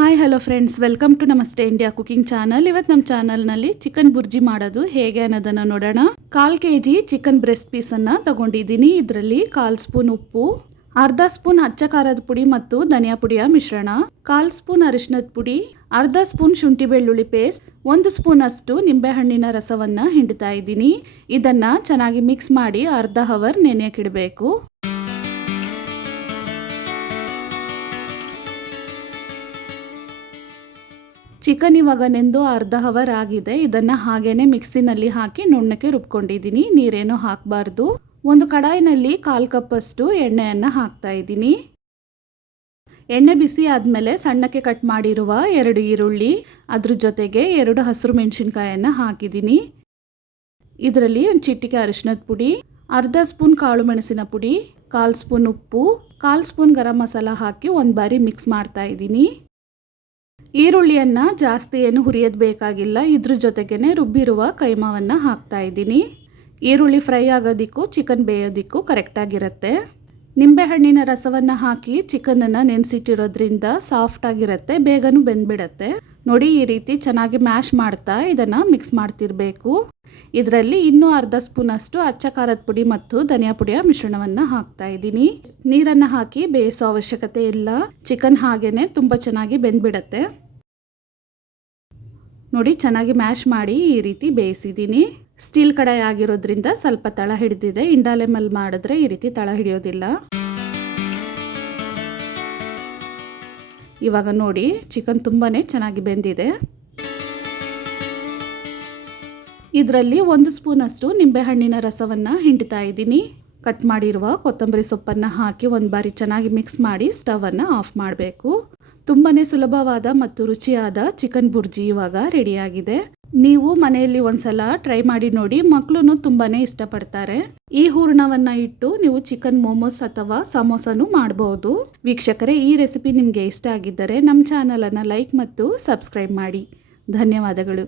Hi hello friends, welcome to Namaste India cooking channel. ಇವತ್ತು ನಮ್ಮ ಚಾನಲ್ನಲ್ಲಿ ಚಿಕನ್ ಬುರ್ಜಿ ಮಾಡೋದು ಹೇಗೆ ಅನ್ನೋದನ್ನು ನೋಡೋಣ. 1/4 kg ಚಿಕನ್ ಬ್ರೆಸ್ಟ್ ಪೀಸನ್ನು ತಗೊಂಡಿದ್ದೀನಿ. ಇದರಲ್ಲಿ 1/4 ಸ್ಪೂನ್ ಉಪ್ಪು, ಅರ್ಧ ಸ್ಪೂನ್ ಅಚ್ಚ ಖಾರದ ಪುಡಿ ಮತ್ತು ಧನಿಯಾ ಪುಡಿಯ ಮಿಶ್ರಣ, 1/4 ಸ್ಪೂನ್ ಅರಿಶಿನದ ಪುಡಿ, ಅರ್ಧ ಸ್ಪೂನ್ ಶುಂಠಿ ಬೆಳ್ಳುಳ್ಳಿ ಪೇಸ್ಟ್, 1 ಸ್ಪೂನ್ ಅಷ್ಟು ನಿಂಬೆಹಣ್ಣಿನ ರಸವನ್ನು ಹಿಂಡ್ತಾ ಇದ್ದೀನಿ. ಇದನ್ನು ಚೆನ್ನಾಗಿ ಮಿಕ್ಸ್ ಮಾಡಿ ಅರ್ಧ ಅವರ್ ನೆನೆಯಕ್ಕಿಡಬೇಕು. ಚಿಕನ್ ಇವಾಗ ನೆಂದು ಅರ್ಧ ಅವರ್ ಆಗಿದೆ. ಇದನ್ನು ಹಾಗೇನೆ ಮಿಕ್ಸಿನಲ್ಲಿ ಹಾಕಿ ನುಣ್ಣಕ್ಕೆ ರುಬ್ಕೊಂಡಿದ್ದೀನಿ. ನೀರೇನು ಹಾಕಬಾರ್ದು. ಒಂದು ಕಡಾಯಿನಲ್ಲಿ 1/4 ಕಪ್ ಅಷ್ಟು ಎಣ್ಣೆಯನ್ನು ಹಾಕ್ತಾ ಇದ್ದೀನಿ. ಎಣ್ಣೆ ಬಿಸಿ ಆದಮೇಲೆ ಸಣ್ಣಕ್ಕೆ ಕಟ್ ಮಾಡಿರುವ 2 ಈರುಳ್ಳಿ, ಅದ್ರ ಜೊತೆಗೆ 2 ಹಸಿರು ಮೆಣಸಿನ್ಕಾಯನ್ನು ಹಾಕಿದ್ದೀನಿ. ಇದರಲ್ಲಿ ಒಂದು ಚಿಟಿಕೆ ಅರಿಶಿನದ ಪುಡಿ, ಅರ್ಧ ಸ್ಪೂನ್ ಕಾಳು ಮೆಣಸಿನ ಪುಡಿ, 1/4 ಸ್ಪೂನ್ ಉಪ್ಪು, 1/4 ಸ್ಪೂನ್ ಗರಂ ಮಸಾಲ ಹಾಕಿ ಒಂದು ಬಾರಿ ಮಿಕ್ಸ್ ಮಾಡ್ತಾ ಇದ್ದೀನಿ. ಈರುಳ್ಳಿಯನ್ನು ಜಾಸ್ತಿ ಏನು ಹುರಿಯೋದು ಬೇಕಾಗಿಲ್ಲ. ಇದ್ರ ಜೊತೆಗೇ ರುಬ್ಬಿರುವ ಕೈಮಾವನ್ನು ಹಾಕ್ತಾ ಇದ್ದೀನಿ. ಈರುಳ್ಳಿ ಫ್ರೈ ಆಗೋದಕ್ಕೂ ಚಿಕನ್ ಬೇಯೋದಕ್ಕೂ ಕರೆಕ್ಟಾಗಿರುತ್ತೆ. ನಿಂಬೆಹಣ್ಣಿನ ರಸವನ್ನು ಹಾಕಿ ಚಿಕನನ್ನು ನೆನೆಸಿಟ್ಟಿರೋದ್ರಿಂದ ಸಾಫ್ಟಾಗಿರುತ್ತೆ, ಬೇಗನೂ ಬೆಂದ್ಬಿಡತ್ತೆ. ನೋಡಿ, ಈ ರೀತಿ ಚೆನ್ನಾಗಿ ಮ್ಯಾಶ್ ಮಾಡ್ತಾ ಇದನ್ನು ಮಿಕ್ಸ್ ಮಾಡ್ತಿರಬೇಕು. ಇದರಲ್ಲಿ ಇನ್ನೂ ಅರ್ಧ ಸ್ಪೂನ್ ಅಷ್ಟು ಅಚ್ಚ ಖಾರದ ಪುಡಿ ಮತ್ತು ಧನಿಯಾ ಪುಡಿಯ ಮಿಶ್ರಣವನ್ನು ಹಾಕ್ತಾ ಇದ್ದೀನಿ. ನೀರನ್ನು ಹಾಕಿ ಬೇಯಿಸೋ ಅವಶ್ಯಕತೆ ಇಲ್ಲ. ಚಿಕನ್ ಹಾಗೇನೆ ತುಂಬ ಚೆನ್ನಾಗಿ ಬೆಂದ್ಬಿಡತ್ತೆ. ನೋಡಿ, ಚೆನ್ನಾಗಿ ಮ್ಯಾಶ್ ಮಾಡಿ ಈ ರೀತಿ ಬೇಯಿಸಿದ್ದೀನಿ. ಸ್ಟೀಲ್ ಕಡಾಯಿ ಆಗಿರೋದ್ರಿಂದ ಸ್ವಲ್ಪ ತಳ ಹಿಡಿದಿದೆ. ಇಂಡಾಲೆಮಲ್ಲಿ ಮಾಡಿದ್ರೆ ಈ ರೀತಿ ತಳ ಹಿಡಿಯೋದಿಲ್ಲ. ಇವಾಗ ನೋಡಿ, ಚಿಕನ್ ತುಂಬಾ ಚೆನ್ನಾಗಿ ಬೆಂದಿದೆ. ಇದರಲ್ಲಿ 1 ಸ್ಪೂನ್ ಅಷ್ಟು ನಿಂಬೆಹಣ್ಣಿನ ರಸವನ್ನು ಹಿಂಡ್ತಾ ಇದ್ದೀನಿ. ಕಟ್ ಮಾಡಿರುವ ಕೊತ್ತಂಬರಿ ಸೊಪ್ಪನ್ನು ಹಾಕಿ ಒಂದು ಬಾರಿ ಚೆನ್ನಾಗಿ ಮಿಕ್ಸ್ ಮಾಡಿ ಸ್ಟವನ್ನು ಆಫ್ ಮಾಡಬೇಕು. ತುಂಬಾ ಸುಲಭವಾದ ಮತ್ತು ರುಚಿಯಾದ ಚಿಕನ್ ಬುರ್ಜಿ ಇವಾಗ ರೆಡಿಯಾಗಿದೆ. ನೀವು ಮನೆಯಲ್ಲಿ ಒಂದ್ಸಲ ಟ್ರೈ ಮಾಡಿ ನೋಡಿ, ಮಕ್ಕಳು ತುಂಬಾ ಇಷ್ಟಪಡ್ತಾರೆ. ಈ ಹೂರಣವನ್ನು ಇಟ್ಟು ನೀವು ಚಿಕನ್ ಮೋಮೋಸ್ ಅಥವಾ ಸಮೋಸನೂ ಮಾಡಬಹುದು. ವೀಕ್ಷಕರೇ, ಈ ರೆಸಿಪಿ ನಿಮಗೆ ಇಷ್ಟ ಆಗಿದ್ದರೆ ನಮ್ಮ ಚಾನಲನ್ನು ಲೈಕ್ ಮತ್ತು ಸಬ್ಸ್ಕ್ರೈಬ್ ಮಾಡಿ. ಧನ್ಯವಾದಗಳು.